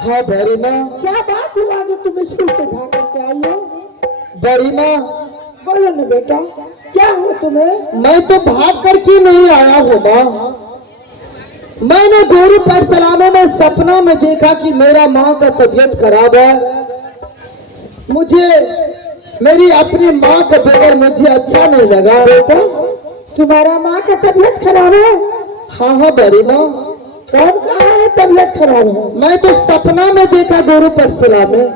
हाँ बड़ी माँ, क्या बात हुआ जो तुम स्कूल से भाग करके आई हो? बड़ी माँ बोलो ना बेटा, क्या हो तुम्हें? मैं तो भाग कर के नहीं आया हूँ माँ। मैंने गुरु पाठशाला में सपना में देखा कि मेरा माँ का तबीयत खराब है। मुझे मेरी अपनी माँ के बगैर मुझे अच्छा नहीं लगा। बेटा तुम्हारा माँ का तबीयत खराब है? हाँ हाँ बड़ी माँ। कौन कहा है तबीयत खराब है? मैं तो सपना में देखा गुरु पाठशाला में।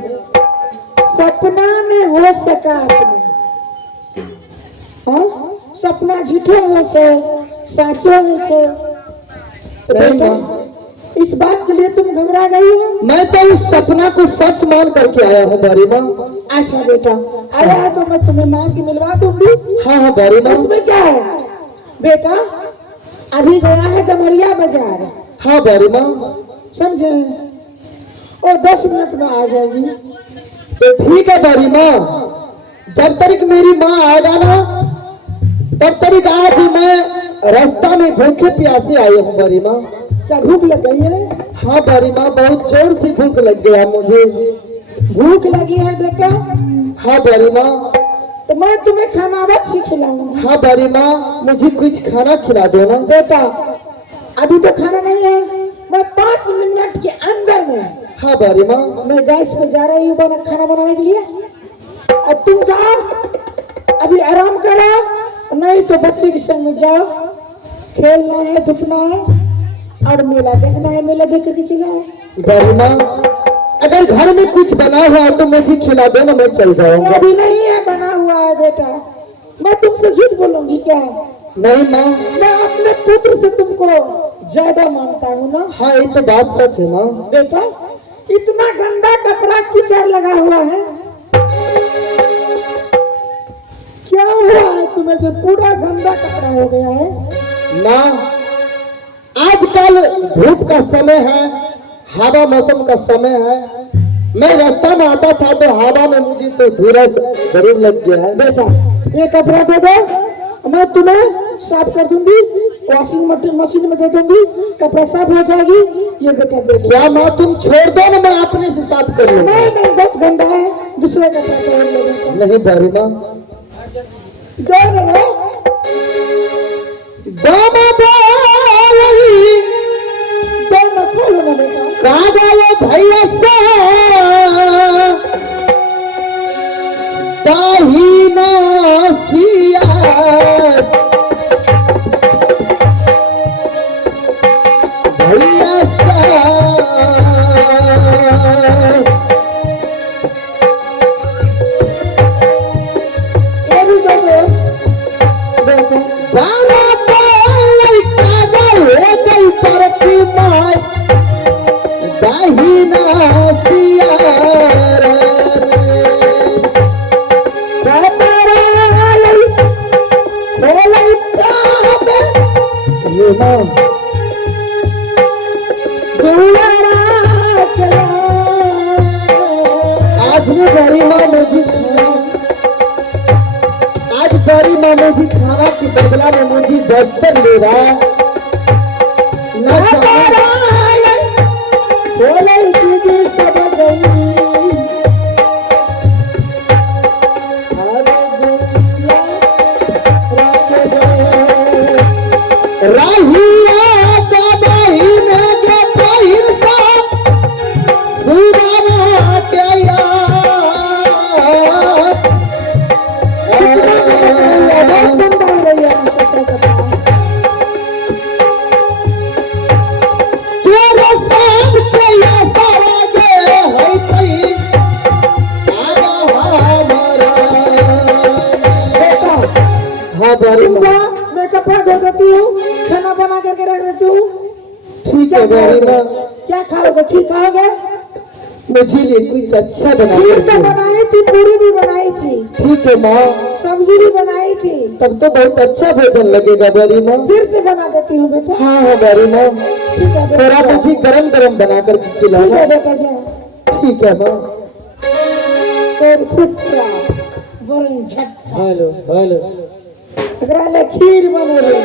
सपना में हो सका अपने? हाँ सपना झूठो हो से साचो हो से? बेटा इस बात के लिए तुम घबरा गई हो? मैं तो उस सपना को सच मान करके आया हूँ बड़ी माँ। अच्छा बेटा आया तो मैं तुम्हें माँ से मिलवा दूंगी। हाँ हाँ बड़ी माँ। उसमें क्या है बेटा? अभी गया है गमरिया बाजार। हाँ बड़ी माँ। समझे? और 10 मिनट में आ जाएगी। तो ठीक है बड़ी माँ, जब तक मेरी माँ आएगा ना तब तक आज मैं रास्ता में भूखे प्यासे आए हूँ बड़ी माँ। क्या भूख लग गई है? हाँ बड़ी माँ, बहुत जोर से भूख लग गया मुझे। भूख लगी है बेटा? हाँ बड़ी माँ। तो मैं तुम्हें खाना अवश्य खिलाऊंगी। हाँ बड़ी माँ, मुझे कुछ खाना खिला दो ना। बेटा अभी तो खाना नहीं है, मैं 5 मिनट के अंदर में हाँ बारी माँ। मैं गैस पे जा रही हूँ खाना बनाने के लिए। अब तुम जाओ, अभी आराम करो, नहीं तो बच्चे के संग में जाओ, खेलना है, धुपना है और मेला देखना है, मेला देख के चला है। बारी माँ, अगर घर में कुछ बना हुआ है तो मुझे खिला दो ना, मैं चल जाऊंगा। अभी नहीं है, बना हुआ है बेटा। मैं तुमसे झूठ बोलूंगी क्या? नहीं माँ। मैं अपने पुत्र से तुमको ज्यादा मानता हूँ ना। हाँ ये तो बात सच है माँ। बेटा इतना गंदा कपड़ा कीचड़ लगा हुआ है, क्या हुआ है तुम्हें जो पूरा गंदा कपड़ा हो गया है? माँ, आजकल धूप का समय है, हवा मौसम का समय है, मैं रास्ता में आता था तो हवा में मुझे तो धूरा जरूर लग गया है। बेटा ये कपड़ा दे दो, मैं तुम्हें साफ कर दूंगी, वॉशिंग मशीन में दे दूंगी, कपड़ा साफ हो जाएगी। ये बेटा दे दो। क्या माँ तुम छोड़ दो ना, मैं अपने से साफ कर लूंगा। नहीं नहीं, बहुत गंदा है, दूसरे कपड़ा पहन लो बेटा। नहीं बारी माँ। दो ना बाबा बोली दो ना, खोलो ना बेटा। का बोलो भैया सा दाही ना सिया भैया सा ये भी दो दो बेटा। बाबा बोली का हो गई पर की माय दाही ना सिया आज ने बड़ी माँ मुझे खाना, आज बड़ी माँ मुझे खाना के बदला में मुझे बस्तर ले रहा न राहिया दबाही ने के पहिर सा सुनावा के तोरे साथ के या सारा गे है तई आगा हमारा बेटा। हाँ बड़ी माँ। मैं कपड़ा धो देती हूँ, खाना बना करके रख देती हूँ। ठीक है बड़ी माँ। क्या खाओगे? खीर खाओगे? मुझे लिए कुछ अच्छा खीर तो बना। बनाई थी, पूरी भी बनाई थी, ठीक है माँ, सब्जी भी बनाई थी। तब तो बहुत अच्छा भोजन लगेगा बड़ी माँ। फिर से बना देती हूँ बेटा। हाँ हाँ बड़ी माँ, ठीक है थोड़ा बेटा। मुझे गरम गरम बना कर ठीक खिलाना। है बेटा, जाओ। ठीक है माँ। और फुटरा बोल झट हेलो हेलो एकरा ले खीर बने रही,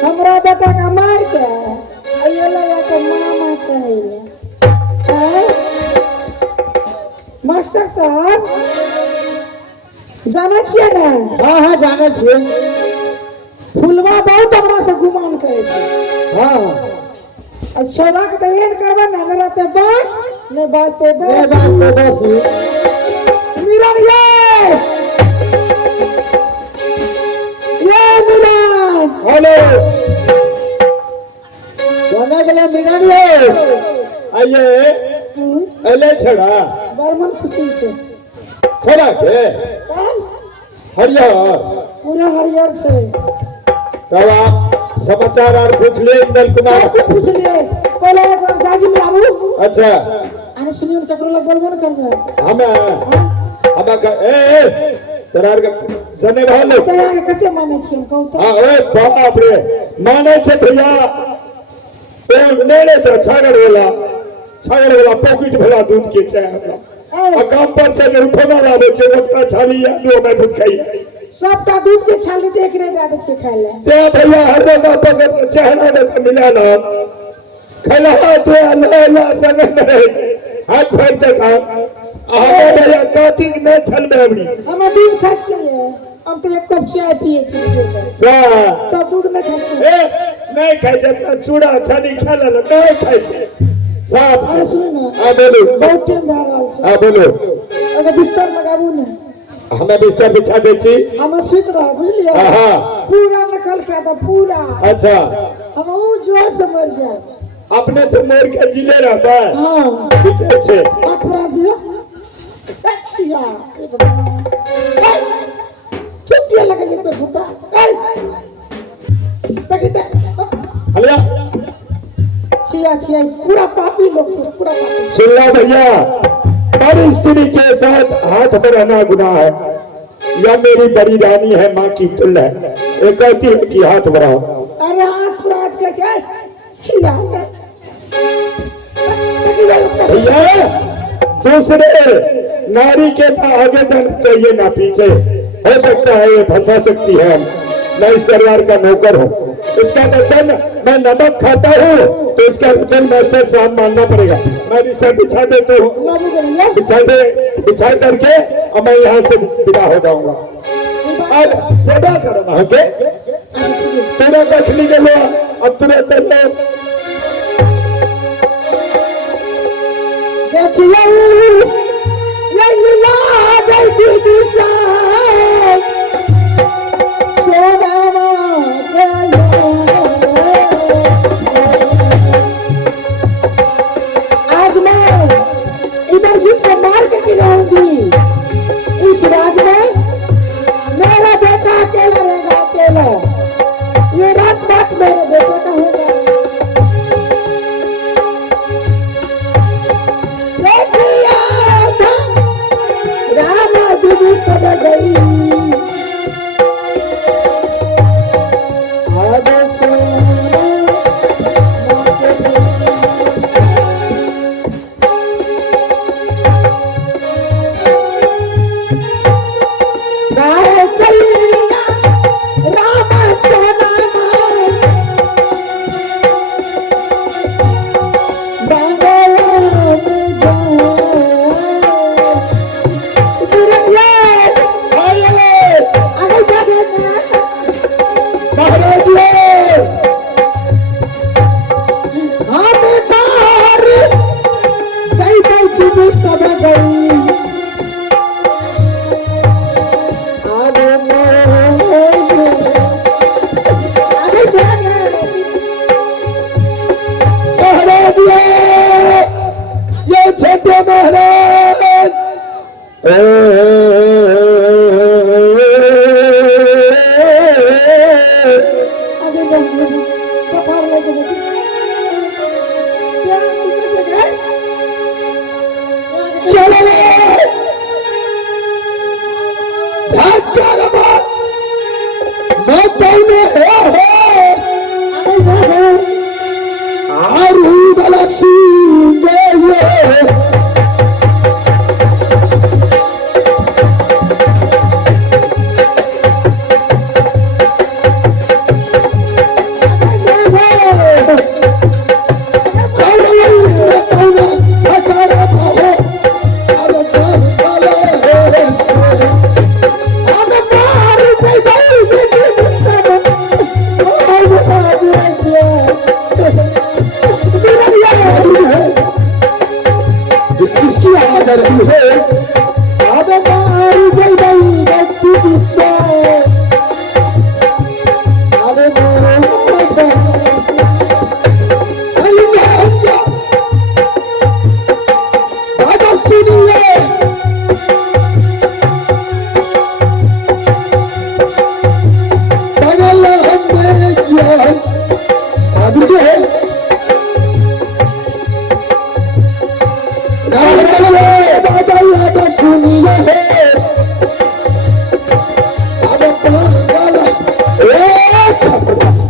हमरा बेटा का मार के आइए लगा के मामा कहेले। मास्टर साहब जाना छियै ना? हाँ हाँ जाने छियै। फुलवा बहुत हमरा से गुमान करे छै। हाँ छोरा के तो एहन करबा ना, न रहते बस न बाजते ये बस। बात तो बस हुई। मिलन ये मिलन हेलो कोने के लिए मिलन ये आइए अले छड़ा बर्मन खुशी से छड़ा के कौन? हरियर पूरा हरियर से तवा समाचार आर पूछ ले इंदल कुमार। सब कुछ पूछ लिए, पहले गाजी में आबू अच्छा आने सुनियो ककरो लग बोलबो न करबे। हमें ए तरार के जने रहल अच्छा यहाँ कते माने छी हम कहू तो? हां ओए बाप रे माने छे भैया तो नेड़े तो छागर वाला पॉकेट भला दूध के चाय हमरा काम पर से जो उठना लावे छे मोटका छाली या दो मैं दूध खाई सबटा दूध के छाली देख रे दे दे छे खाय ले। ते भैया हर जगह पकड़ चेहरा में मिला ना खला दे अल्लाह संग में हाथ फेर दे का भैया कार्तिक ने छल में अबड़ी हमें दूध खाई छियै हम तो एक कप चाय पिए छी सा तब दूध नहीं खाई छी। ए नहीं खाई छे इतना चूड़ा अच्छा नहीं खा ले नहीं खाई छे साहब अरे सुन ना हां बोलो बहुत टाइम भए रहल छै। हां बोलो अगर बिस्तर लगाबू ने हमें बिस्तर बिछा दे छी हम सुत रह बुझलिए हां पूरा नकल के तो पूरा अच्छा हम ऊ जोर से मर जाए। अपने से मोर के जिले रहता है हाँ ठीक है छे अपरा दियो छिया चुप किया लगे एक फुटा तक हलिया छिया छिया पूरा पापी लोग छे पूरा पापी। सुन लो भैया बड़ी स्त्री के साथ हाथ बढ़ाना गुनाह है यह मेरी बड़ी रानी है माँ की तुल्य है ये कहती है कि हाथ बढ़ाओ अरे हाथ पूरा के जाए छिया भैया दूसरे नारी के ना आगे जाना चाहिए ना पीछे हो सकता है ये फंसा सकती है मैं इस दरबार का नौकर हूँ इसका वचन मैं नमक खाता हूँ तो इसका वचन मास्टर साहब मानना पड़ेगा मैं बिस्तर बिछा देता हूँ लागू करिए बिछा करके और मैं यहाँ से विदा हो जाऊंगा अब सेवा करो वहां के तुरंत दखली के लो अब तुरंत लो देखिए ये लीला देखी दिशा सोनामा गयो आज मैं इधर जीत को मार के गिराऊंगी इस राज में मेरा बेटा अकेला रहेगा अकेला ये रात बात मेरे बेटे का होगा। सब गई आज चलिया राम सोना सब गई महाराज ये छोटे महाराज किसकी आवाज आ रही है अब मारी गई व्यक्ति दिशा अब बात सुनिए बगल हमने किया आदमी है सुनिए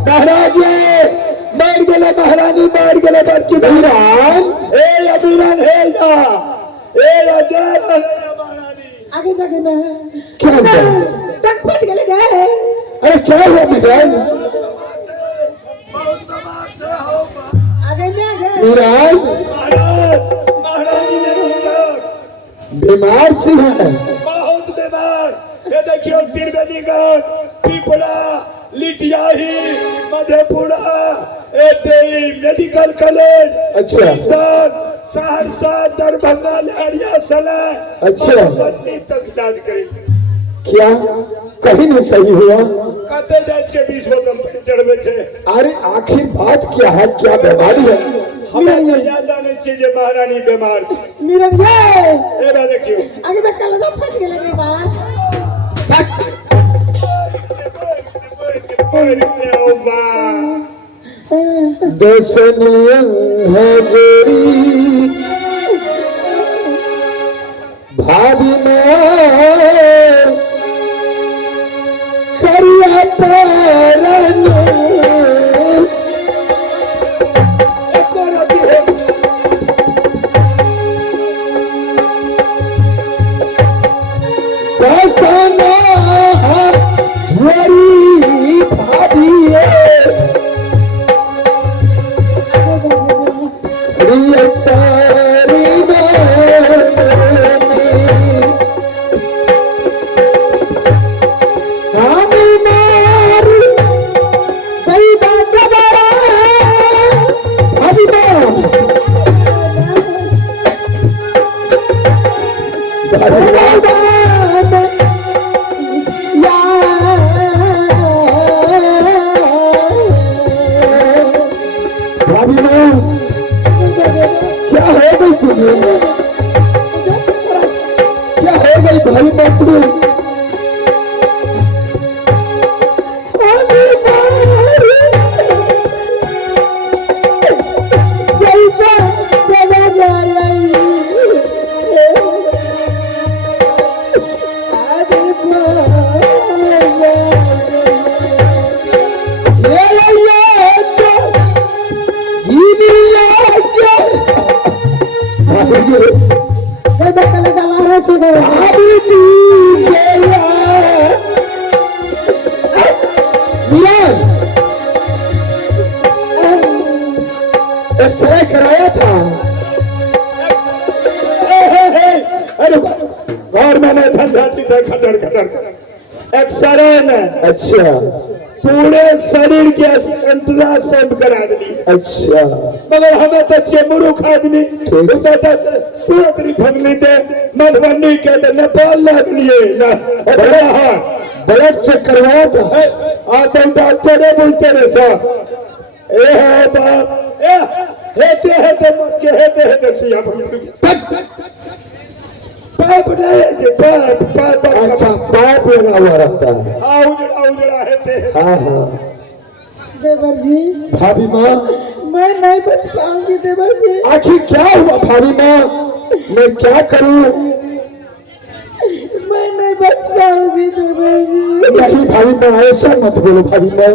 महाराज मार गए महारानी मार गए बड़की अभिरान ए अभिरान है या महारानी आगे आगे में क्या हुआ तक फट गए अरे क्या हुआ अभिरान आगे में अभिरान महारानी ने बीमार सी है बहुत बीमार ये देखियो त्रिवेणीगंज, पिपरा, लिटियाही, मधेपुरा, एटेई मेडिकल कॉलेज, अच्छा। किसान, सहरसा, दरभंगा, लहरिया, सलाह, अच्छा। पटनी तक इलाज करी। क्या कहीं नहीं सही हुआ? कते जाए छे 20 बोतल पानी चढ़बे छे। अरे आखिर बात क्या है, क्या बीमारी है? हमें यहाँ जाने छे जे महारानी बीमार छे। निरंजन ए बा देखियो आगे मैं कल जब फट गया लगे बात ओ बा दसनिया है गोरी भाभी में करिया पारन एको राती हो दसना जोरी भाभी करिया पारन क्या हो गई तुम्हें? क्या हो गई भाई मकरू? एक्सरे कराया था। अरे घर में मैं झंझाटी से खटर खटर एक्सरे में अच्छा पूरे शरीर के अल्ट्रासाउंड करा दिली। अच्छा मगर हमें तो चेमुरुख आदमी तुरंत रिफंगली दे मधुबनी के दे नेपाल लाग लिए ना ब्लड चेक करवाया था। आते डॉक्टर बुझते रहे सब ए है बाप ए हेते हेते मत के हेते सुइया पाइप नहीं है जे पाइप अच्छा पाइप लगा हुआ रहता है। हाँ उजड़ा हेते हाँ हाँ देवर जी भाभी माँ मैं नहीं बच पाऊंगी देवर जी। आखिर क्या हुआ भाभी माँ? मैं क्या करूँ? मैं नहीं बच पाऊंगी देवर जी। नहीं भाभी माँ ऐसा मत बोलो भाभी माँ,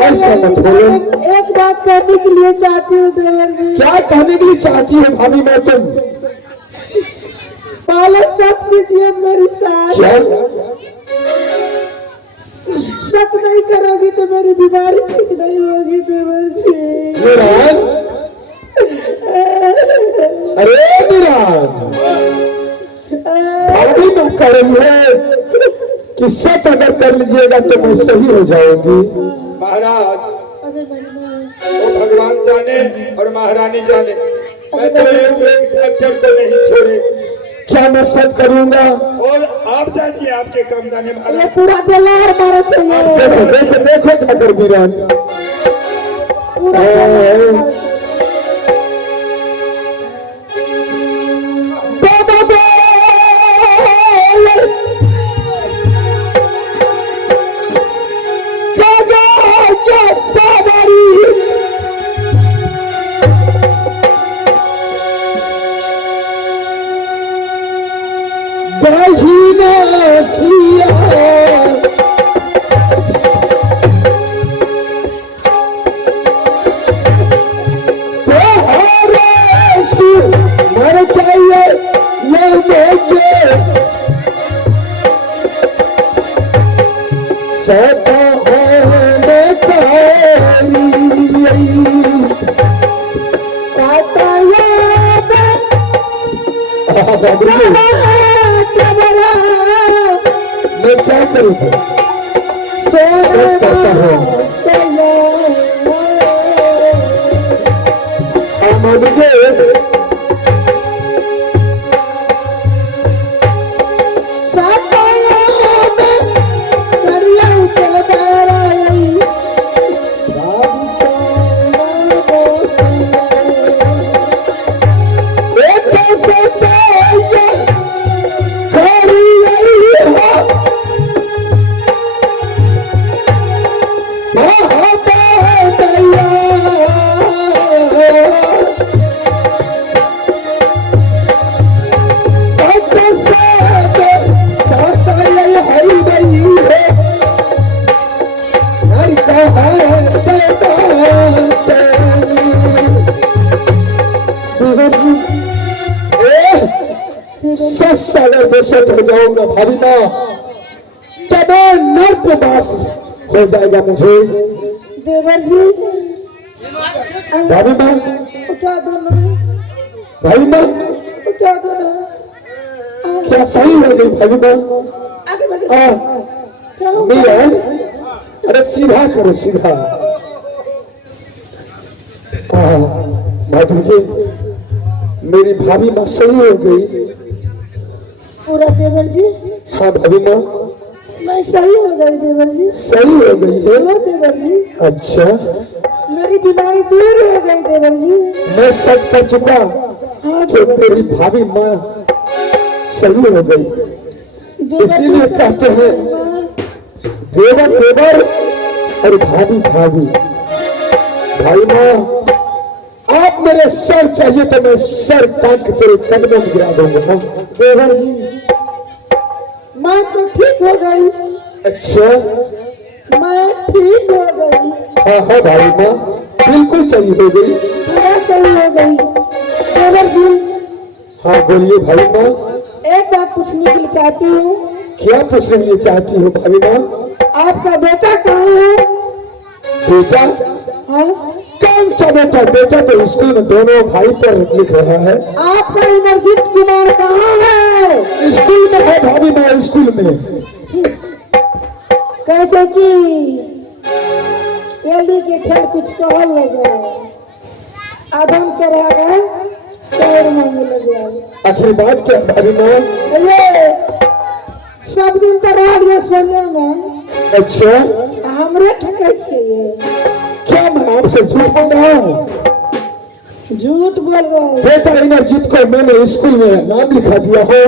ऐसा मत बोलो। एक बात करने के लिए चाहती हूँ देवर जी। क्या कहने के लिए चाहती है भाभी माँ तुम? पहले सब कीजिए मेरी साथ। क्या शक नहीं करोगी तो मेरी बीमारी ठीक नहीं होगी देवर जी। मीरान, अरे मीरान भाभी माँ कह रही है कि शक अगर कर लीजिएगा तो मैं सही हो जाऊंगी। महाराज अरे भगवान वो भगवान जाने और महारानी जाने, मैं तो एक डॉक्टर को नहीं छोड़े। क्या मैं सच करूंगा? और आप जानिए आपके कम जाने ये महाराज। पूरा दिला हमारा चाहिए। देखो देखो देखो जाकर मीरान पूरा दिला। बाबा बोल कागा सवारी बहिना सिया तोहरे सु मर जाइए ये देखे सदा में कारी साता याद बाबू कमरा मैं क्या करूँ? सब करता हूँ। मान गए सागर बेसत हो जाऊंगा भाभी माँ, तब नर्क वास हो जाएगा मुझे। देवर जी भाभी माँ, उठा दो ना, भाभी माँ, उठा दो ना। क्या सही हो गई भाभी माँ? आगे बढ़ो। हाँ मीरा, अरे सीधा करो सीधा। हाँ भाभी जी, मेरी भाभी माँ सही हो गई। पूरा देवर जी, हाँ भाभी माँ, मैं सही हो गई देवर जी। सही हो गई है। हाँ देवर जी, अच्छा, मेरी बीमारी दूर हो गई देवर जी। मैं सच कर चुका हाँ कि मेरी भाभी माँ सही हो गई। देवर जी, इसीलिए कहते हैं देवर देवर और भाभी भाभी। भाई माँ, आप मेरे सर चाहिए तो मैं सर काट के तेरे कदमों में गिरा दूंगा। देवर जी, मैं तो ठीक हो गई। अच्छा, मैं ठीक हो गई, हाँ हाँ भाई माँ, बिल्कुल सही हो गई। पूरा सही हो गई। देवर जी, हाँ बोलिए भाई माँ, एक बात पूछने के लिए चाहती हूँ। क्या पूछने के लिए चाहती हो भाई माँ? आपका बेटा कहाँ है? बेटा? हाँ? कौन सा बेटा? बेटा तो स्कूल में दोनों भाई पर लिख रहा है। आपका इंद्रजीत कुमार कहाँ है? स्कूल में है भाभी माँ, स्कूल में। कैसे कि केली के खेल कुछ कहल ले जाए, आदम चढ़ा गए चौर मांगे ले जाए। आखिर बात क्या है भाभी माँ? ये सब दिन तो रह गए सोने में। अच्छा, हमरे ठके ये क्या मैं आपसे झूठ बोल रहा हूँ? झूठ बोल रहे हो। बेटा इंद्रजीत को मैंने स्कूल में नाम लिखा दिया हो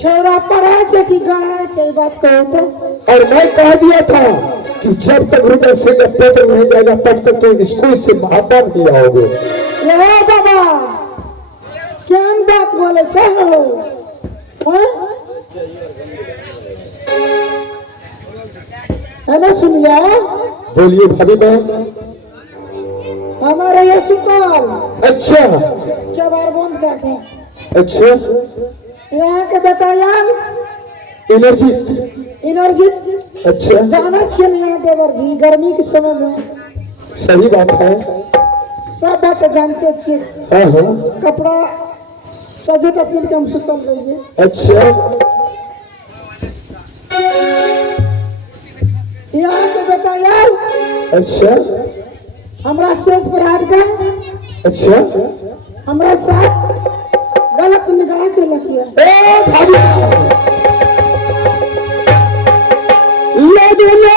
छोरा पढ़ा से कि गढ़ा से, बात कहो तो। और मैं कह दिया था कि जब तक रुपये से पेपर नहीं जाएगा तब तक तो स्कूल से बाहर नहीं आओगे। रहो बाबा, क्या बात बोले छे हो? हाँ? है ना, सुनिया बोलिए भाभी माँ। हमारे ये सुकाल अच्छा क्या बार बंद देखे अच्छा, यहाँ के बेटा यार इंद्रजीत। इंद्रजीत अच्छा, जाना चाहिए यहाँ देवर जी, गर्मी के समय में सही बात है। सब बात जानते छे। हाँ हाँ, कपड़ा सजट अपने के हम सुतल रहिए। अच्छा यहाँ के बेटा यार अच्छा हमरा सेज पर आब गए, अच्छा। हमरा साथ गलत निगाह के लगिया। ए भाभी ले जो ले,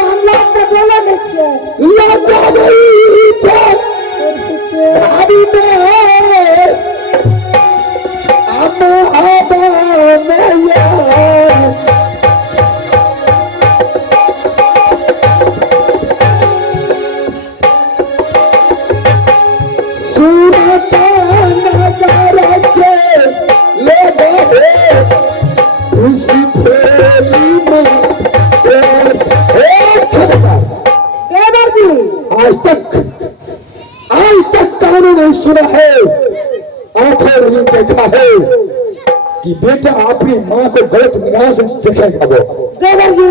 हमरा से बोला नहीं छे। ले जा नहीं जा भाभी में अब हवा में यार सुनता नगर के लोग उस थैली में एक देवर जी, आज तक कानून नहीं सुना है, आंखों नहीं देखा है कि बेटा अपनी माँ को गलत निगाह से देखेगा। वो देवर जी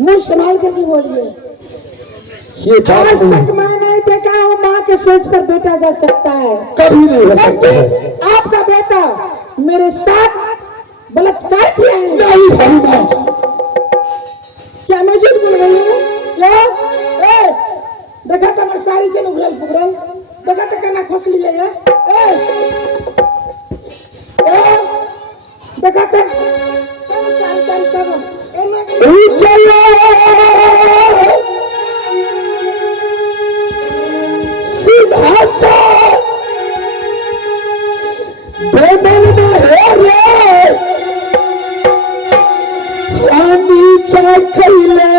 मुंह संभाल करके बोलिए। ये बात आज नहीं, तक मैं नहीं देखा हूँ माँ के सेज पर बेटा जा सकता है। कभी नहीं हो सकता है। आपका बेटा मेरे साथ बलात्कार किया है? नहीं भाभी माँ, क्या मैं झूठ बोल रही हूँ? क्या? ए, देखा तो मैं साड़ी से उगरल पुगरल, देखा तो कहना खोस लिया है? देखा तो चलो साड़ी तारी सब चलो सीधा सा बेदल में है रे, नीचा कैले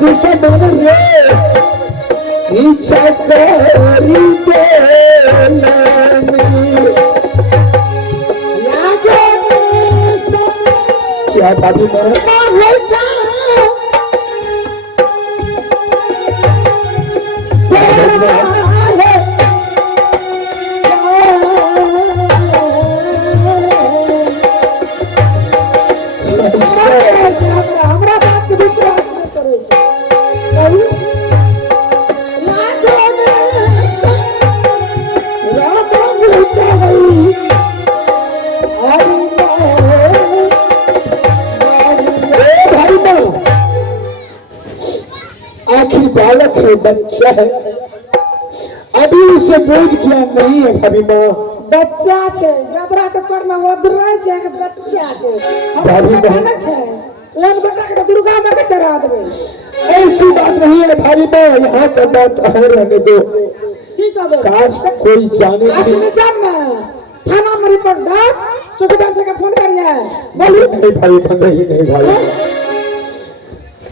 दुश्मन रे नीचा करी दे क्या भाभी हमरा बात के विश्वास नहीं करे छै। आखिर बालक है, बच्चा है, अभी उसे बोध ज्ञान नहीं है भाभी माँ। बच्चा छै गदरा के तोर में ओदरै छै के बच्चा छै। भाभी हम बहन। कहना छै एक बेटा के दुर्गा मां के चढ़ा देबै। ऐसी बात नहीं है भाभी माँ, यहाँ का बात और रहने दो। की कहबै? काश कोई जाने आज की नहीं जान ना थाना में रिपोर्ट दब, चौकीदार से के फोन करिए बोलू। नहीं भाई बहन, नहीं भाई,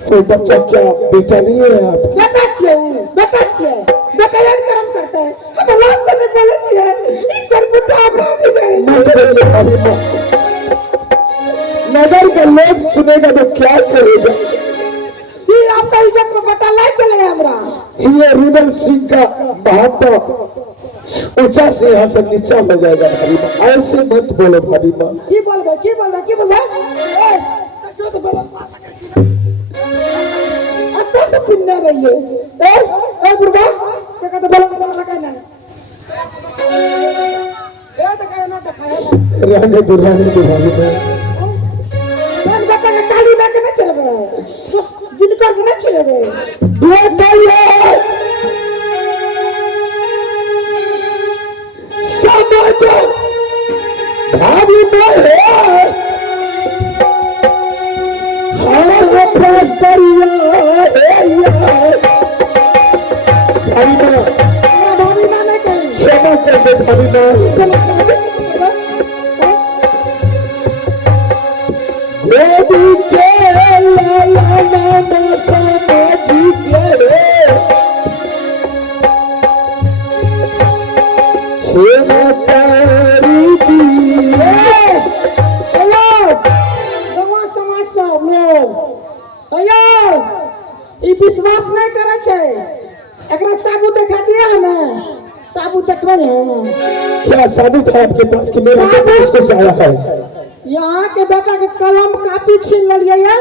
कोई बच्चा क्या बेटा नहीं है आप? बेटा छियै उ, बेटा छियै, बेटा याद कर्म करता है। हम लाश से नहीं बोले छियै ई कर बेटा अपराध है। मत बोलिए भाभी माँ, नगर का लोग सुनेगा तो क्या करेगा? ई आपका इज्जत में बटा लाग गेलै हमरा। ये रुदल सिंह का बहाता ऊंचा से यहाँ से नीचा हो जाएगा भाभी माँ, ऐसे मत बोलो भाभी माँ। की बोलबै की बोलबै की बोलबै? ए जो तो बोल अच्छा से पिन्ना रहिए। ए बुढ़वा देखा तो बोल लगा ना ए तो कहना तो खाया ना रहने दो भाभी माँ। मैंने बेटा के काली में के नहीं चलबे तो जिनकर के नहीं चलबे। बेटा ये समझो भाभी माँ है, अपना करिया है यार। भाभी माँ भाभी मां ने कही क्षमा कर दो भाभी माँ। गोदी के लाला नाना समाजी के क्षमा करी दिए। हेलो गवा समाज सब लोग हेलो ई विश्वास नहीं करे छै। एकरा साबुत देखा दिया हमें साबुत देखबे ने क्या साबित है आपके पास कि मेरा बेटा इसको से आया है? यहाँ के बेटा के कलम कापी छीन लिया है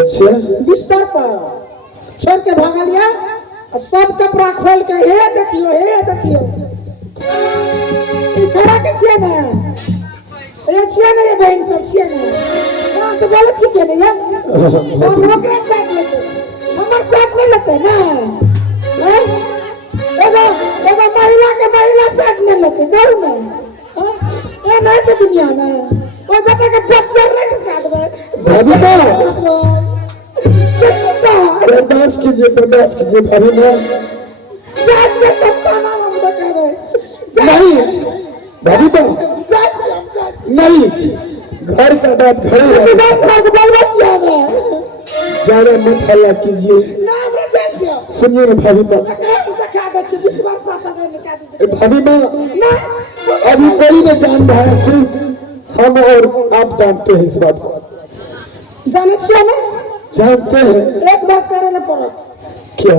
अच्छा, बिस्तर पर छोड़ के भागलिया और सब कपड़ा खोल के हे देखियो ई छोरा के छियै ने ये छियै ने ये बहन सब छियै ने कहाँ से बोले छी के ने ये हम ओकरा साथ ले छै हमर साथ नहीं लेते ना हैं? एगो महिला के महिला साथ नहीं लेते कहू ना हैं? ये नहीं तो दुनिया में वो बेटा के बच्चा नहीं के साथ में भाभी माँ बर्दाश्त कीजिए भाभी माँ। जात से सबका नाम हम देखेंगे नहीं भाभी माँ, नहीं, घर का बात घर है, ज्यादा मत हल्ला कीजिए। सुनिए ना भाभी माँ। भाभी माँ अभी कोई नहीं जान रहा है, सिर्फ हम और आप जानते हैं इस बात को। जाने से ना जानते हैं एक बात करे पड़त क्या?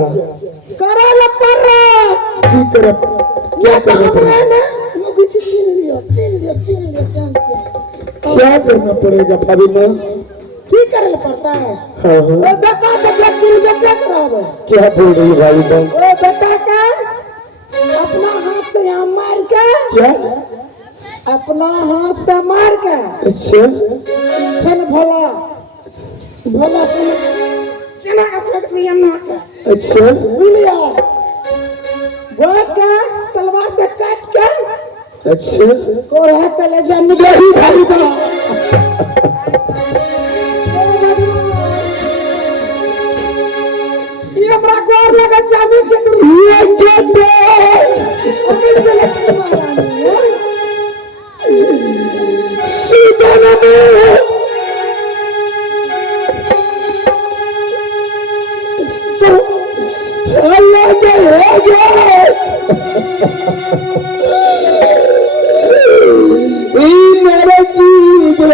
करे पड़त की कर क्या करना पड़ेगा? चीन लियो क्या करना पड़ेगा भाभी माँ? की करे पड़ता है? हाँ हाँ वो बेटा से व्यक्ति क्या करावे? क्या बोल रही वालिदा? वो बेटा का अपना हाथ से यहाँ मार के, क्या? अपना हाथ से मार के अच्छा छन भोला भोला से चना का फेंक दिया नाक। अच्छा बुलिया वो का तलवार से काट के अच्छा कोढ़ा कलेजा निकल। यही वालिदा ये हमरा गोर लगा जाने के ये क्या बोल? उन्हीं से लक्ष्मी महारानी है। सीताराम अल्लाह के हो गए मेरा जीवन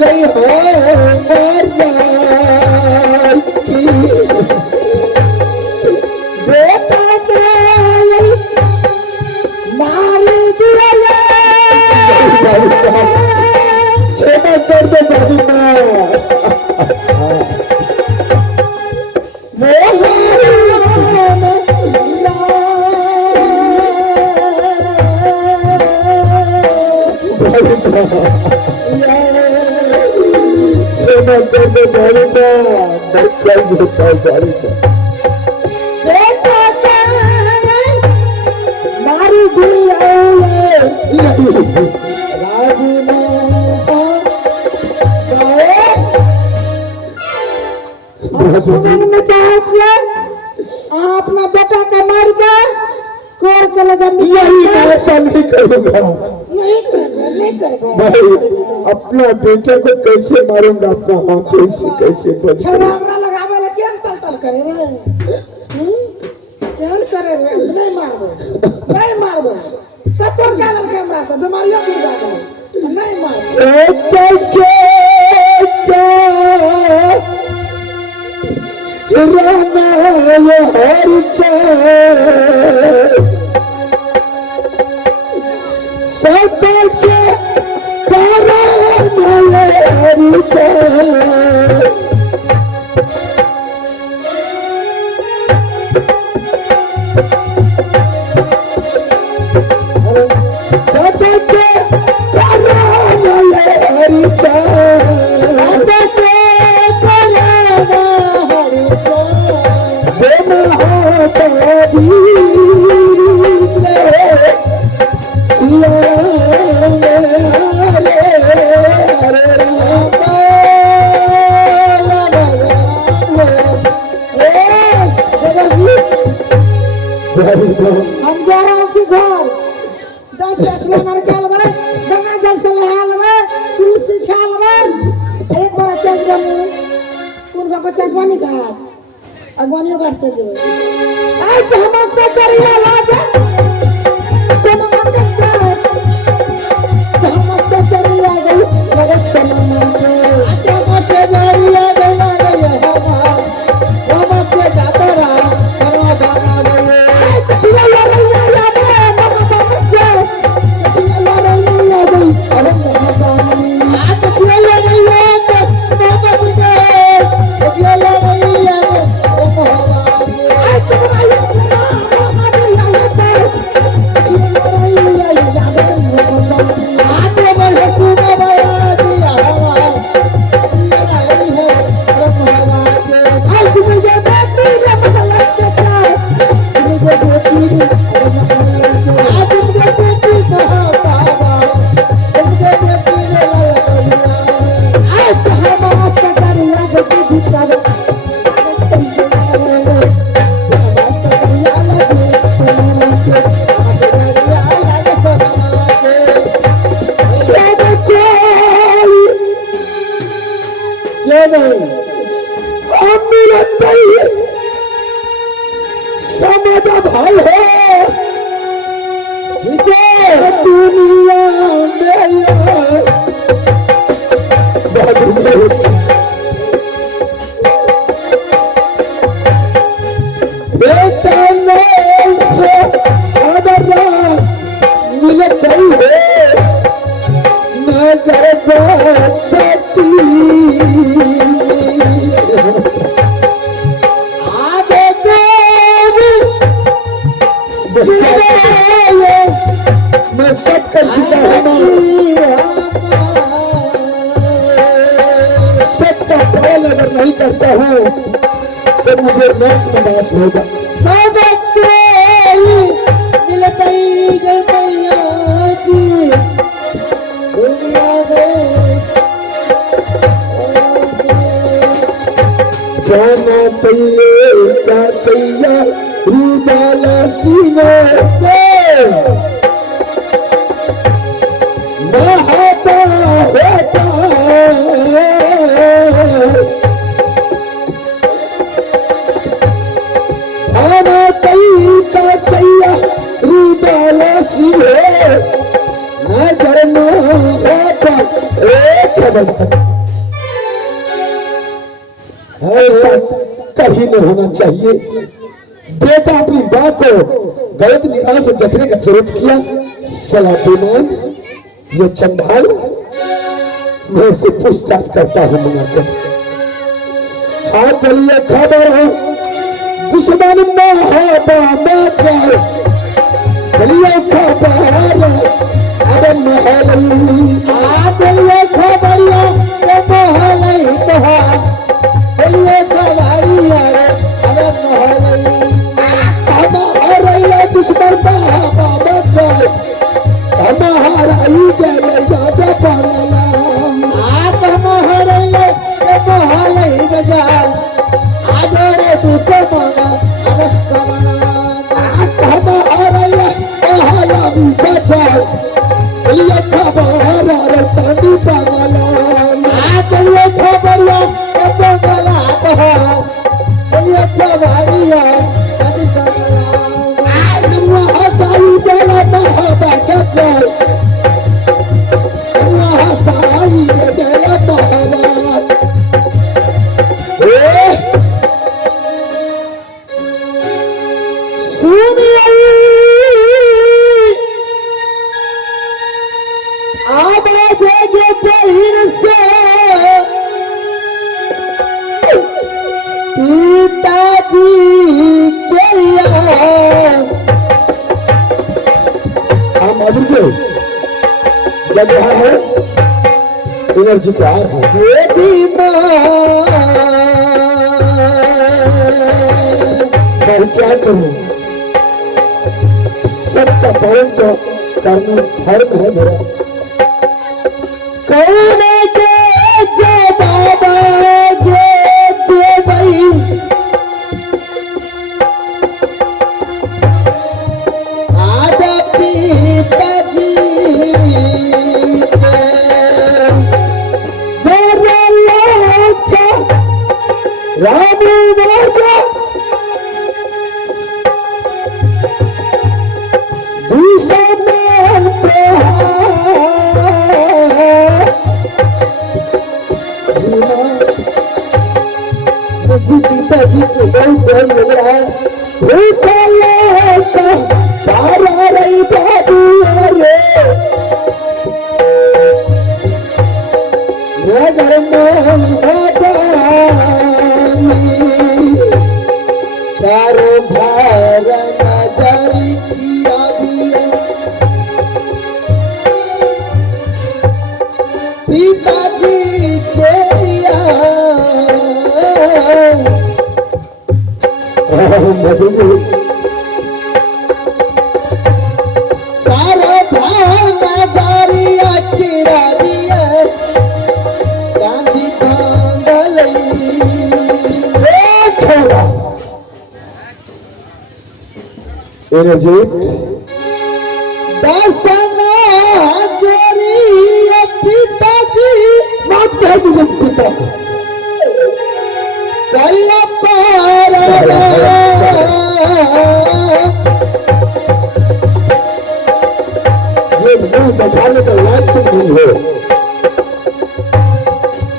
गई हो बेटा मार दिया क्षमा कर दो बाबू माँ क्षमा कर दो बाबू माँ मैं कर देता हूँ बाबू मारी दिया अपना बेटा का मार के कोर के लगा नहीं मैं ऐसा नहीं करूंगा नहीं कर भाई अपना बेटे को कैसे मारूंगा अपना हाथों से कैसे बच छौड़ा हमरा लगावे ला केन तल करे रे केन करे रे नहीं मारबो सतो क्या लड़के हमरा से बीमारियों की बात नहीं मार हम जा रहे हैं घर जल से स्नान कर लेबे गंगा जल से नहा लेबे तुलसी खा लेबे एक बार चल जाबे कौन का बच्चा अगवानी का अगवानियों का चल जाबे आज हम से करिया लागे सनमा के हम से करिया गई लगे सनमा के आज हम से करिया गई हम के जाता रहा करवा बाबा समझ भाई हो दुनिया मुझे मौत बर्दाश्त होगा। सब कोई मिलकर गैया की दुनिया में जाना तैये का सैया रूबाला सीने से महाबा होता जाना तैये का सैया रूबाला सीने नगर में होता एक खबर। ऐसा कभी नहीं होना चाहिए। बेटा अपनी मां को गलत निगाह से देखने का जरूरत किया। सलातीमान ये चंडाल, मैं उसे पूछताछ करता हूँ मनाकर। हाथ दलिए खबर हो दुश्मन महाबा मत दलिए खबर अरे महली आदलिए खबरिया के मोहलई तोहा दलिए खबरिया अरे मोहलई हमारा दुश्मन महाबा मत हमारा ही गए राजा पाला आत मोहलई के मोहलई बजाल आदरे दूसरे मांगा अरस कमाना हमारा भी चाचा ये खबर चांदी पागला आदलिए खबरिया के मोहला तोहा दलिए खबरिया अरे कमाना हसाई देला महाबा के चल हसाई देला महाबा सुनिए आवाज के पहिर से पिताजी के हम अभी जब यहाँ है एनर्जी क्या है बेटी माँ मैं क्या करूं? सबका पालन तो करना धर्म है मेरा। कौन के बाबा गे दे भाई आजा पिताजी के जरा लाचा राम राजा दुश्मन पे मुझे पिताजी को बहुत डर लग रहा है। भूखले का सारा रही बाबू रे नगर में चारों भार नजारी किया भी है पिताजी के चारों भार नजारी किया भी है चांदी बांधलई एनर्जी दसना जोरी पिताजी बात कह मुझे पिता करिया पार ये मुंह दिखाने का लायक तुम नहीं हो।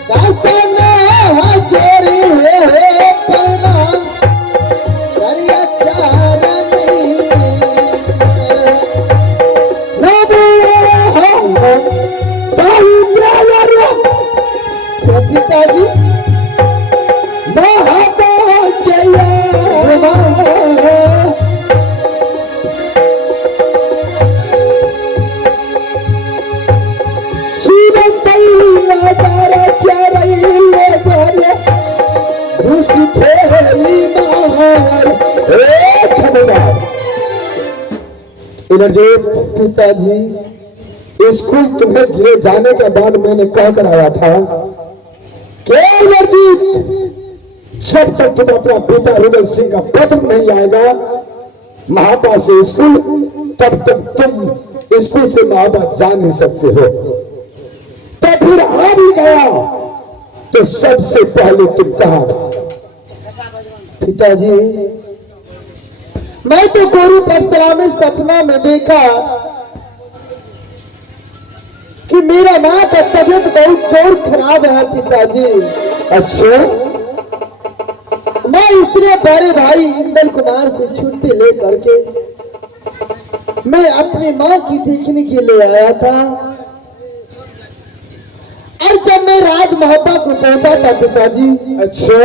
दसना जोरी है प्रणाम करिया चारण पिताजी महाबा के इंद्रजीत, पिताजी। स्कूल तुम्हें गिरे जाने के बाद मैंने कह कर आया था कि इंद्रजीत, जब तक तुम अपना पिता हृदय सिंह का पत्र नहीं आएगा महापा से स्कूल, तब तक तुम स्कूल से महापा जा नहीं सकते हो। तो फिर आ भी गया तो सबसे पहले तुम कहां? पिताजी, मैं तो गुरु पाठशाला में सपना में देखा कि मेरा माँ का तबीयत बहुत जोर खराब है पिताजी। अच्छा, मैं इसलिए बड़े भाई इंदल कुमार से छुट्टी ले करके मैं अपनी माँ की देखने के लिए आया था। और जब मैं राज महापा को पहुंचा था पिताजी, अच्छा,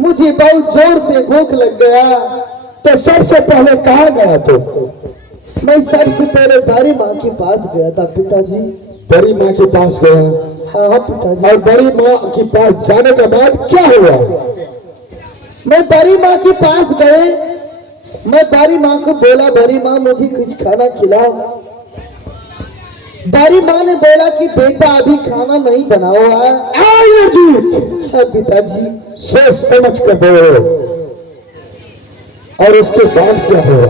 मुझे बहुत जोर से भूख लग गया। तो सबसे पहले कहां गया तो? मैं सबसे पहले बड़ी माँ के पास गया था पिताजी। बड़ी माँ के पास गया? हाँ पिताजी। और बड़ी माँ के पास जाने के बाद क्या हुआ? मैं बड़ी माँ के पास गए, मैं बड़ी माँ को बोला, बड़ी माँ मुझे कुछ खाना खिलाओ। बड़ी माँ ने बोला कि बेटा अभी खाना नहीं बना हुआ है। इंद्रजीत, हाँ पिताजी। सोच समझ कर बोलो। और उसके बाद क्या हुआ?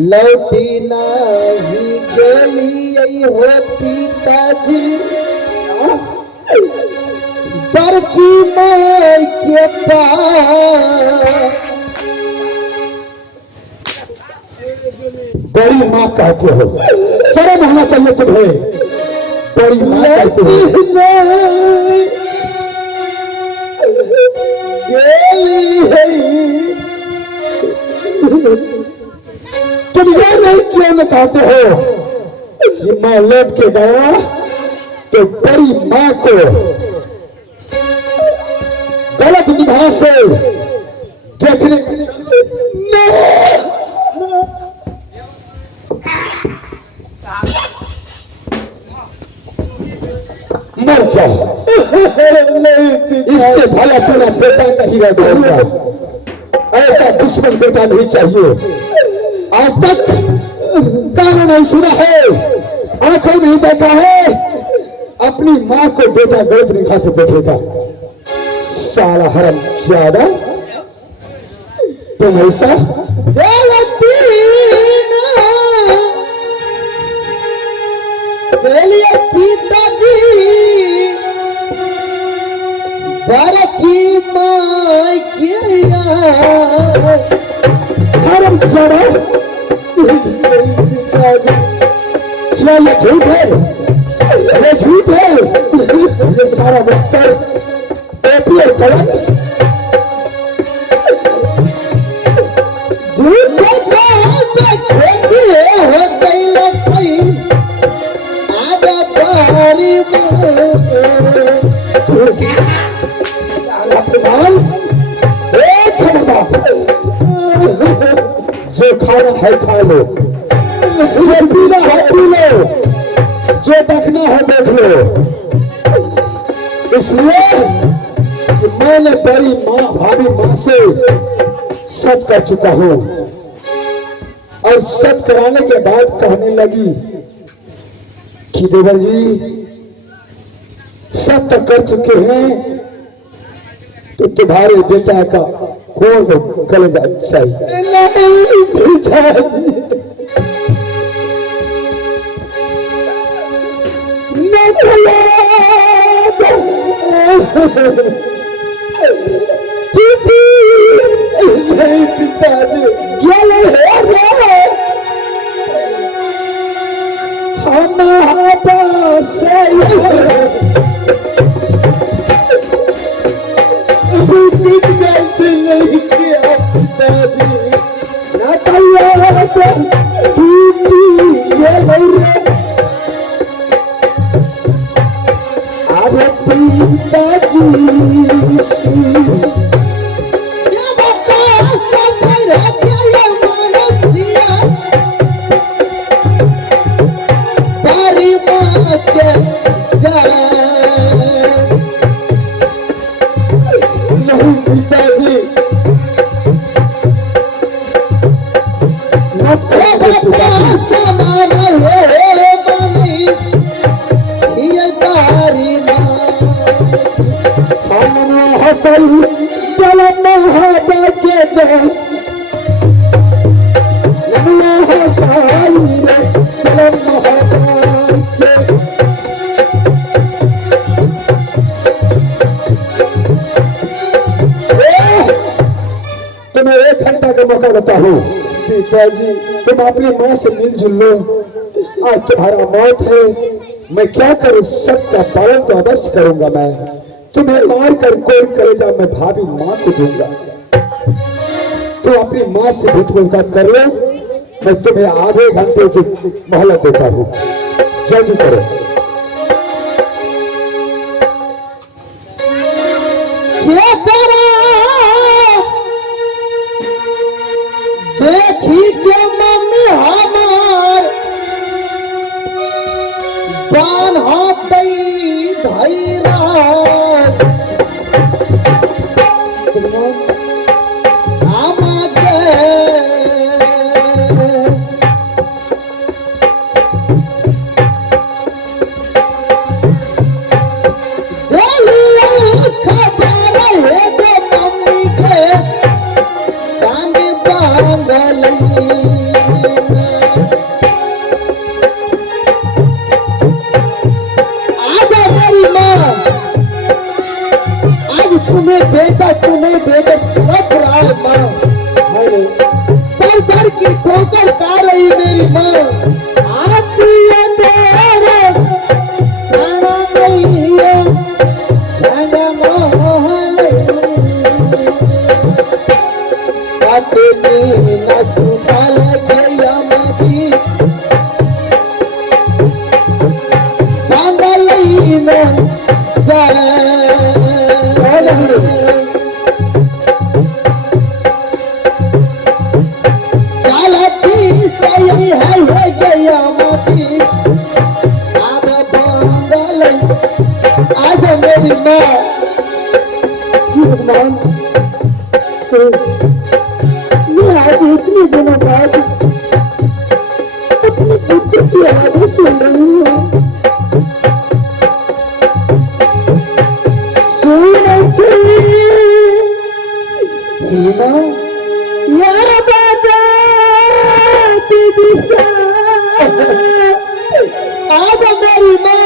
लौटी नहीं गेली हो पिताजी, बड़की माँ के पास। बड़ी माँ कहते हो, शर्म होना चाहिए तुम्हें। बड़ी माँ कहते हो। तुम ये नहीं क्यों न कहते हो कि मैं लौट के गया तो बड़ी माँ को गलत निगाह से देखने मर जाओ। इससे भला अपना बेटा का हीरा देगा। ऐसा दुश्मन बेटा नहीं चाहिए। आज तक कानों नहीं सुना है, आंखों नहीं देखा है, अपनी माँ को बेटा गलत निगाह से देखेगा। साला हरम ज्यादा तुम ऐसा पिताजी, बड़की माँ के हरम ज्यादा। क्या ये झूठ है? ये झूठ है। ये सारा बस्तर एपीएल कलम झूठ हो गई लखई आधा पारी अपमान। एक खबरदार, जो खाना है खा लो, जो पीना है पी लो, जो देखना है देख लो। इसलिए कि मैंने बड़ी माँ भाभी माँ से सब कर चुका हूँ और सब कराने के बाद कहने लगी कि देवर जी सब तो कर चुके हैं तो तुम्हारे बेटा का कौन हो कलेजा चाहिए? नहीं पिताजी, नहीं पिताजी, ये नहीं हो रहा है। हमारा पास कुछ गलती नहीं किया पिताजी। ना तैयार ये नहीं अरे पिताजी महाबा के जान लम्हा हो साई रे महाबा के तुम्हें 1 घंटा का मौका देता हूँ पिताजी, तुम अपनी माँ से मिलजुल लो। आज तुम्हारा मौत है, मैं क्या करूँ, सबका पालन तो अवश्य करूंगा। मैं तुम्हें मार कर कोई कलेजा मैं भाभी माँ को दूंगा। तो अपनी माँ से भेंट मुलाकात कर लो, मैं तुम्हें आधे घंटे की मोहलत देता हूँ, जल्दी करो। ये करा देखी के मम्मी हमार बान हाथ धैरा तुम्हें बेटा रख रहा है माँ, पर भर की ठोकर खा रही मेरी माँ। आती है तेरे सारा मैया राजा मोहन अपनी न सुखल गया मजी बांगली में जाए आज मेरी माँ मैं आज इतने दिनों बाद अपने पुत्र की आवाज़ सुन रही हूँ। यार बाजा दिशा आज मेरी माँ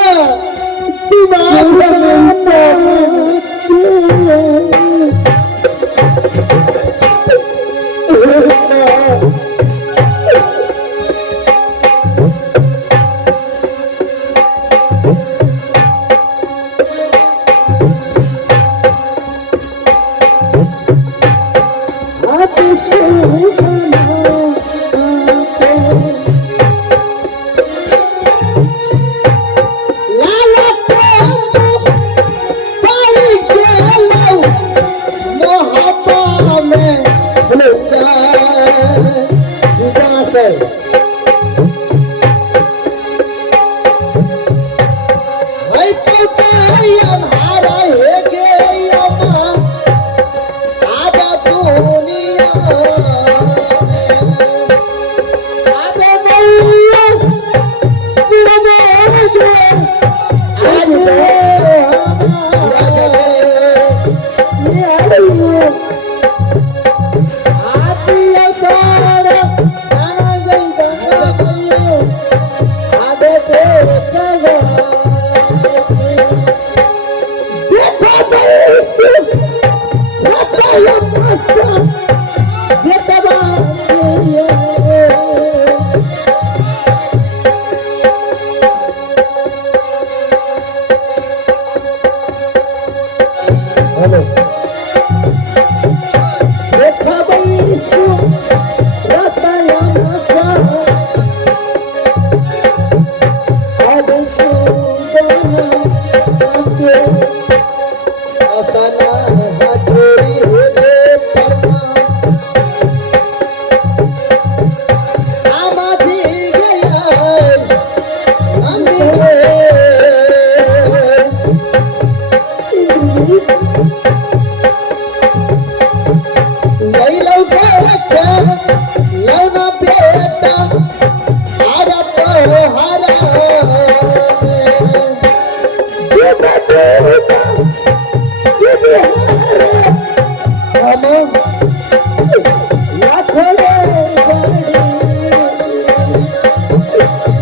माँ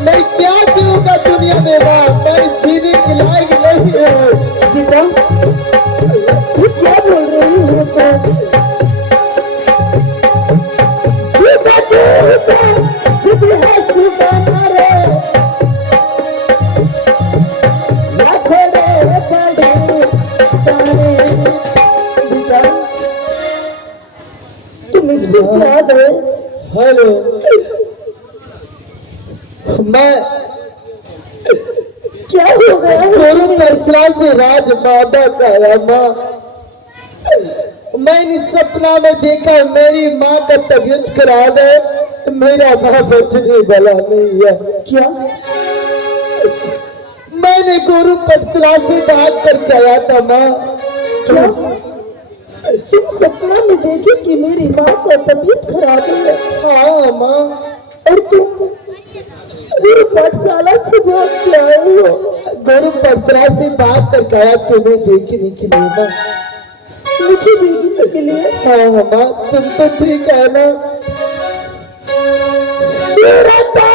मैं क्या करूँगा दुनिया में माँ, मैं जीने के लायक नहीं हूँ। बेटा तू क्या बोल रही है? झूठा झूठा झूठे है सुबह रे लाखों रे बड़े सारे। बेटा तुम इस पे से आ गए? हेलो, मैं क्या हो गया? गुरु फैसला से राज बाबा का आया माँ। मैंने सपना में देखा मेरी माँ का तबीयत खराब है, तो मेरा माँ बचने वाला नहीं है। क्या? मैंने गुरु फैसला से बात करके आया था माँ। क्या तुम सपना में देखे कि मेरी माँ का तबीयत खराब है? हाँ माँ। और तुम गुरु पाठशाला से भाग के आए हो? गुरु फैसला से बात करके आया तुम्हें देखने के लिए माँ। मुझे देखने के लिए? हाँ माँ, तुम तो ठीक है ना? सूरता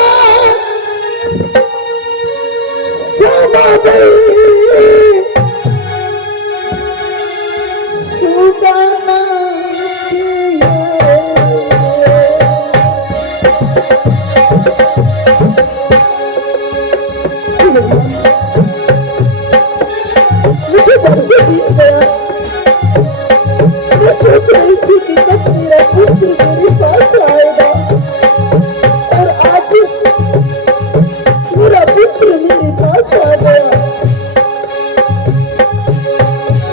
समाधि सुदामा मुझे बरसों बीत गया। मैं सोच रही थी कि कब मेरा पुत्र मेरे पास आएगा, और आज मेरा पुत्र मेरे पास आ गया।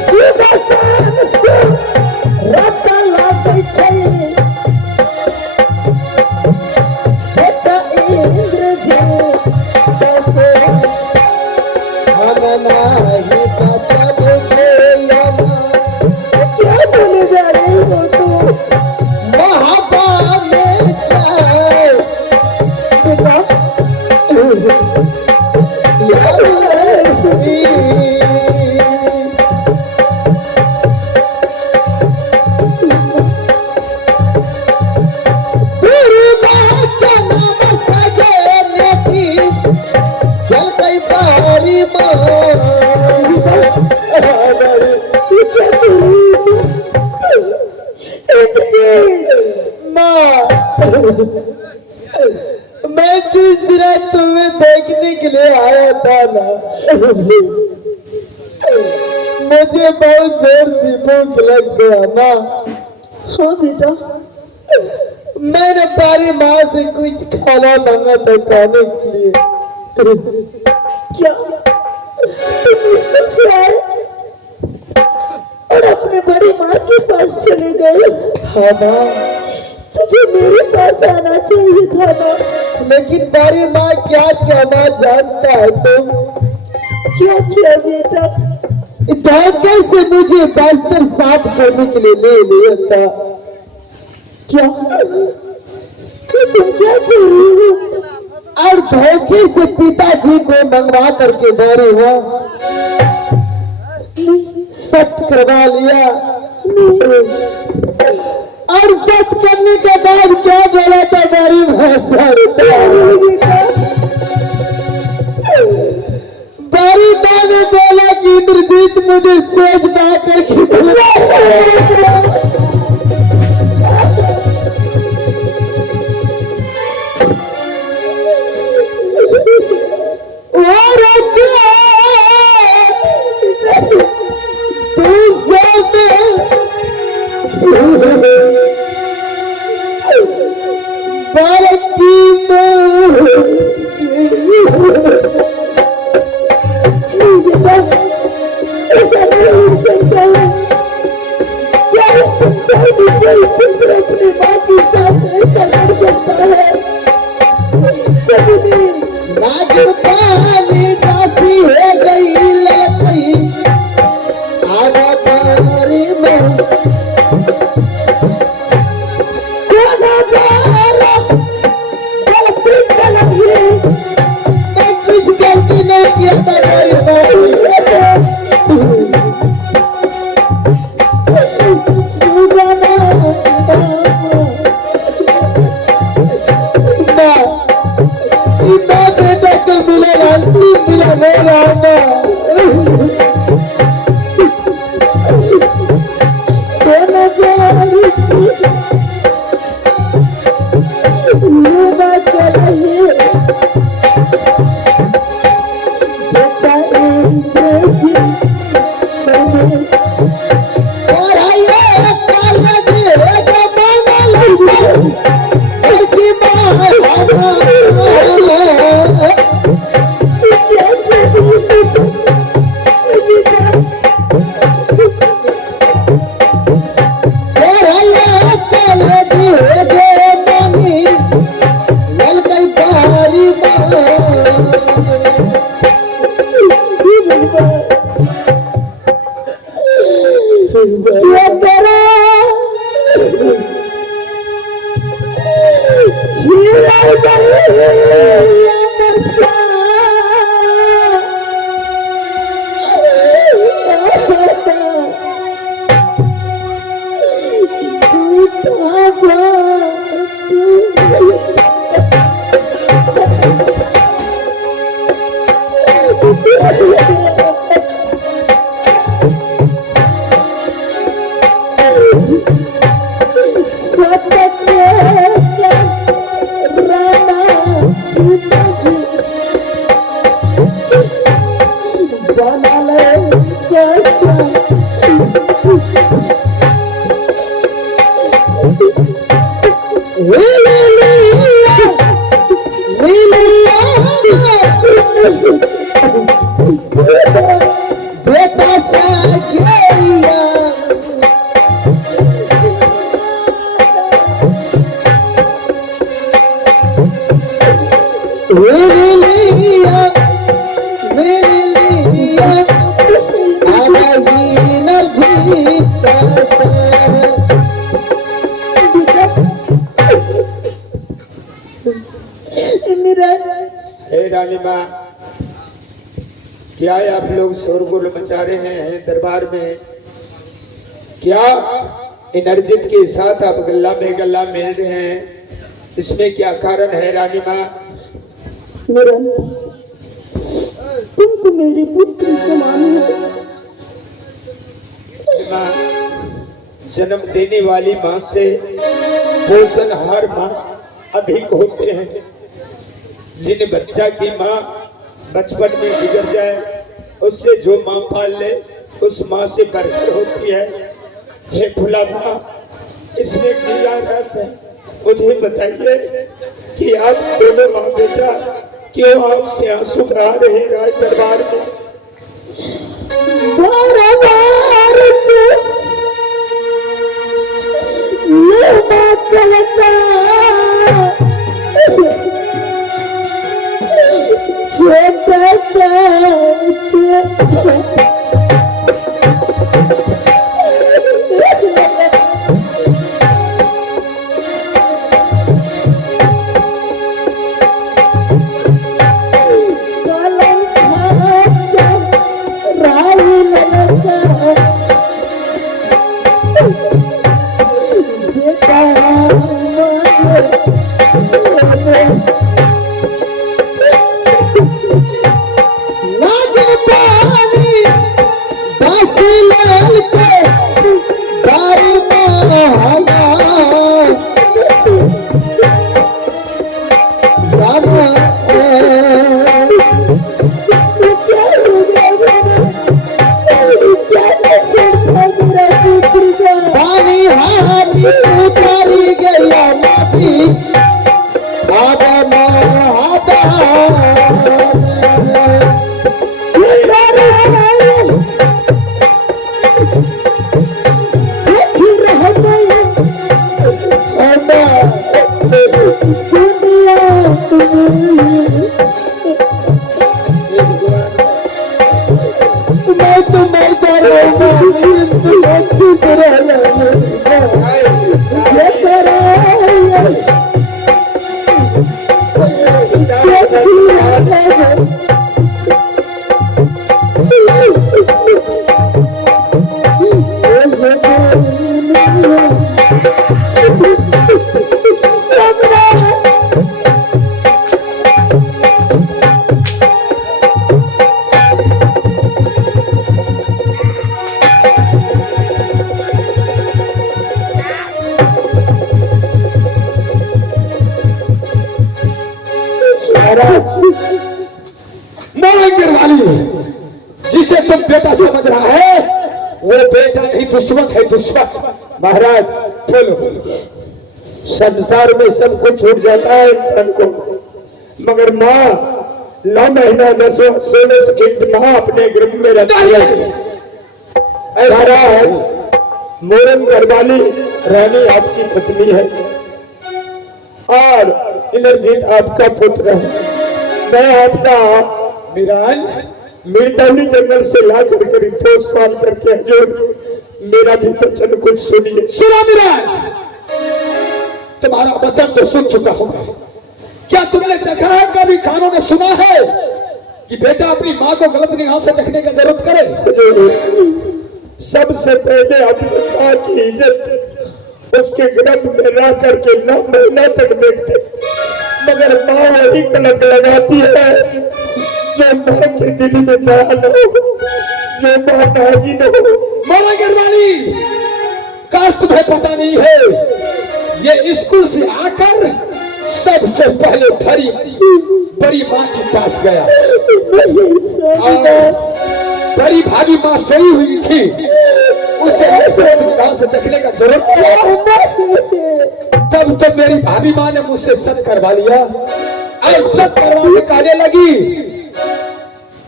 सुबह शाम से रात लागे छे बेटा इंद्रजीत बाबू। हम नहीं बचोगे माँ। क्या बोले जा रहे हो तुम? महाबा में जाए बेटा मैं जिस दिन तुम्हें देखने के लिए आया था ना, मुझे बहुत जोर से भूख लग गया माँ। हाँ बेटा, मैंने पारी माँ से कुछ खाना मांगा था खाने के लिए। क्या तुम मुश्किल से आए और अपने बड़ी माँ के पास चले गए? हाँ माँ, तुझे मेरे पास आना चाहिए था ना। लेकिन बारी माँ क्या क्या माँ जानता है तुम? क्या किया बेटा? धोखे से मुझे बस्तर साफ करने के लिए ले लिया था। क्या तुम क्या कह रही हो? और धोखे से पिताजी को मंगवा करके बारी माँ सत करवा लिया। और सत करने के बाद क्या बोला था बारी माँ? बारी माँ ने बोला कि इंद्रजीत मुझे सेज बा करके ऐसा नहीं हो सकता है। क्या इस संसार में कोई पुत्र अपने माँ के साथ ऐसा कर सकता है? कभी नहीं। नागिन पानी दासी हो गई लड़की आगा बारी में कोना बारा गलती कलंगी। मैं कुछ गलती नहीं किया था बारी सुगम हे रानी माँ, क्या आप लोग शोरगुल मचा रहे हैं दरबार में? क्या इनर्जित के साथ आप गला में गला मिल रहे हैं? इसमें क्या कारण है रानी माँ? मिरन, तुम तो मेरी पुत्री समान हो। माँ, जन्म देने वाली माँ से पोषण हर माँ अधिक होते हैं। जिन बच्चा की माँ बचपन में गुजर जाए, उससे जो माँ पाल ले उस माँ से बरकत होती है। हे भोला माँ, इसमें क्या रस है? मुझे बताइए कि आप दोनों माँ बेटा क्यों आंख से आंसू बहा रहे हैं राज दरबार में? जिसे तुम बेटा समझ रहा है वो बेटा नहीं, दुश्मन है, दुश्मन। महाराज बोलो, संसार में सब कुछ छूट जाता है इंसान को, मगर माँ 9 महीना 16 सेकंड माँ अपने गर्भ में रहती है। ऐसा है, मोरन घरवाली रानी आपकी पत्नी है और इंद्रजीत आपका पुत्र है। मैं आपका मिरान मिर्ताली जंगल से ला करके रिपोर्ट कॉल करके हजूर मेरा भी वचन कुछ सुनिए। सुना मिरान, तुम्हारा वचन तो सुन चुका हूं मैं, क्या तुमने देखा है, कभी कानों ने सुना है कि बेटा अपनी माँ को गलत निगाह से देखने की जरूरत करे? सबसे पहले अपनी माँ की इज्जत उसके गर्भ में रह करके 9 महीना तक देखते, मगर माँ वही कलंक लगाती है जो माँ के दिल में दया न हो, जो माँ नागी न हो। माला गिरवाली, काश तुम्हें पता नहीं है, ये स्कूल से आकर सबसे पहले बड़ी माँ के पास गया और बड़ी भाभी माँ सोई हुई थी, उसे निगाह से देखने का जरूरत क्या? तब तो मेरी भाभी माँ ने मुझसे सत करवा लिया और सत करवाने कहने लगी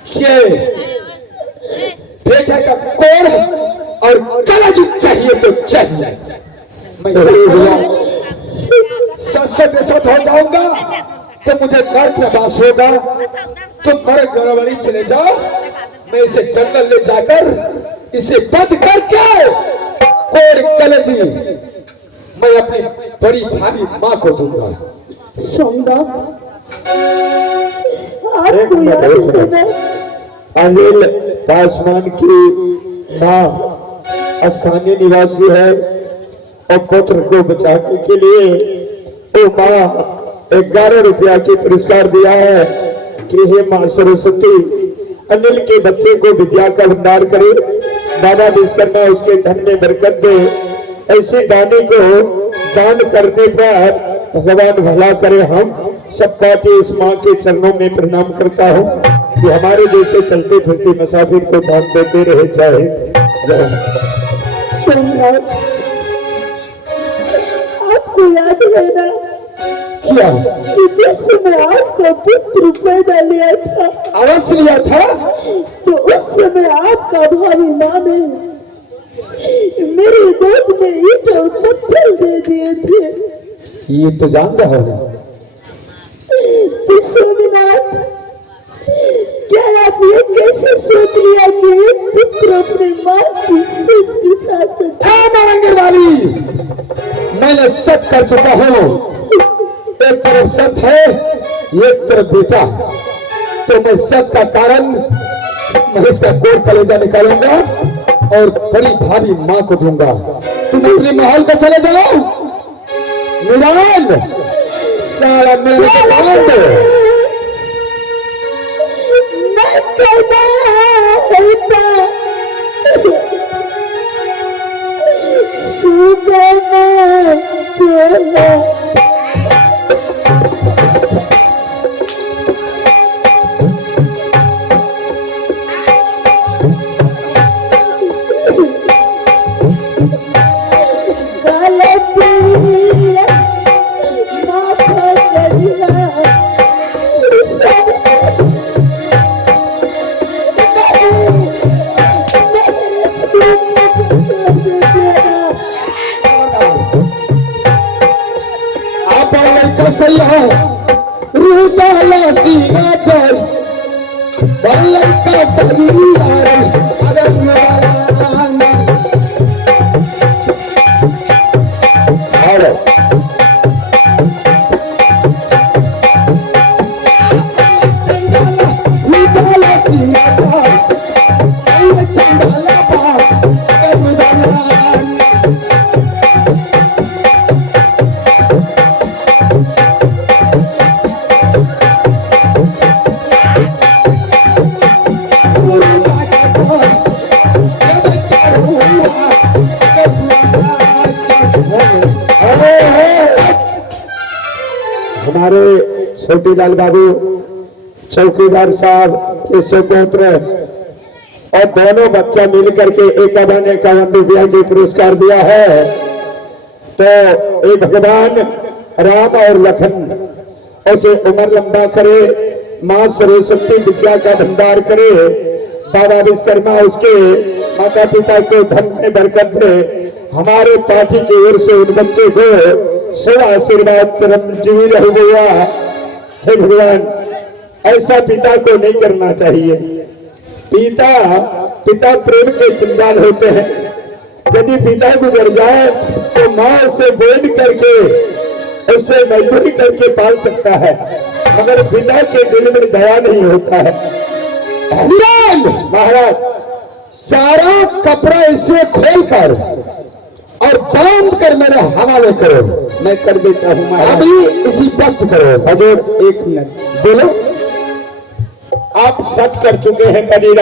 कि बेटे का कोढ़ और कलज चाहिए तो चाहिए। मैं सच के साथ हो जाऊंगा तो मुझे नर्क में वास होगा। तुम बड़े गौरवड़ी चले जाओ, मैं इसे जंगल ले जाकर इसे बंद करके कोढ़ कलजी मैं अपनी बड़ी भाभी माँ को दूंगा। सोमनाथ, एक आपको मिनट, याद एक है मिनट। ना? अनिल पासवान की माँ स्थानीय निवासी है और पुत्र को बचाने के लिए वो माँ 11 रुपया की पुरस्कार दिया है कि हे माँ सरस्वती, अनिल के बच्चे को विद्या का भंडार करे, बाबा विश्वकर्मा उसके धन में बरकत दे। ऐसे दानी को दान करने पर भगवान भला करे। हम सब पार्टी इस माँ के चरणों में प्रणाम करता हूँ कि हमारे जैसे चलते फिरते मुसाफिर को दान देते रहे। जय सोमनाथ, आपको याद है ना क्या? कि जिस समय आपका पुत्र पैदा लिया था, अवश्य लिया था। तो उस समय आपका भाभी माँ ने मेरी गोद में ईंट और पत्थर दे दिए थे। ये तो जान रहा हूँ। तो सोमनाथ, क्या आप ये कैसे सोच लिया कि एक पुत्र अपनी माँ की सिर पिसा सकता? वाली, मैंने सत कर चुका हूँ। एक तरफ सत है, एक तरफ बेटा। तो मैं सत का कारण मैं इसका कोढ़ कलेजा निकालूंगा और बड़ी भारी माँ को दूंगा। तुम अपने महल को चले जाओ। निरान सारा मेरे बांध। मैं कहना होता सुगना तोला। सही है रूदाला सीना चल बल्लन का सही हमारे छोटीलाल बाबू चौकीदार साहब के सुपुत्र और दोनों बच्चा मिलकर के 51 रुपया की पुरस्कार दिया है। तो ये भगवान राम और लखन ऐसे उम्र लंबा करे, माँ सरस्वती विद्या का भंडार करे, बाबा विश्वकर्मा उसके माता पिता को धन में बरकत दे। हमारे पार्टी की ओर से उन बच्चे को शिव आशीर्वाद चिरंजीवी रह गया। हे भगवान, ऐसा पिता को नहीं करना चाहिए। पिता प्रेम के चिंगार होते हैं। यदि पिता गुजर जाए तो माँ से बोल करके उसे मजदूरी करके पाल सकता है, मगर पिता के दिल में दया नहीं होता है। महाराज, सारा कपड़ा इसे खोलकर और बांध कर मेरे हवाले करो। मैं कर देता हूँ महाराज। अभी इसी वक्त करो। हजूर 1 मिनट बोलो। आप सच कर चुके हैं बनी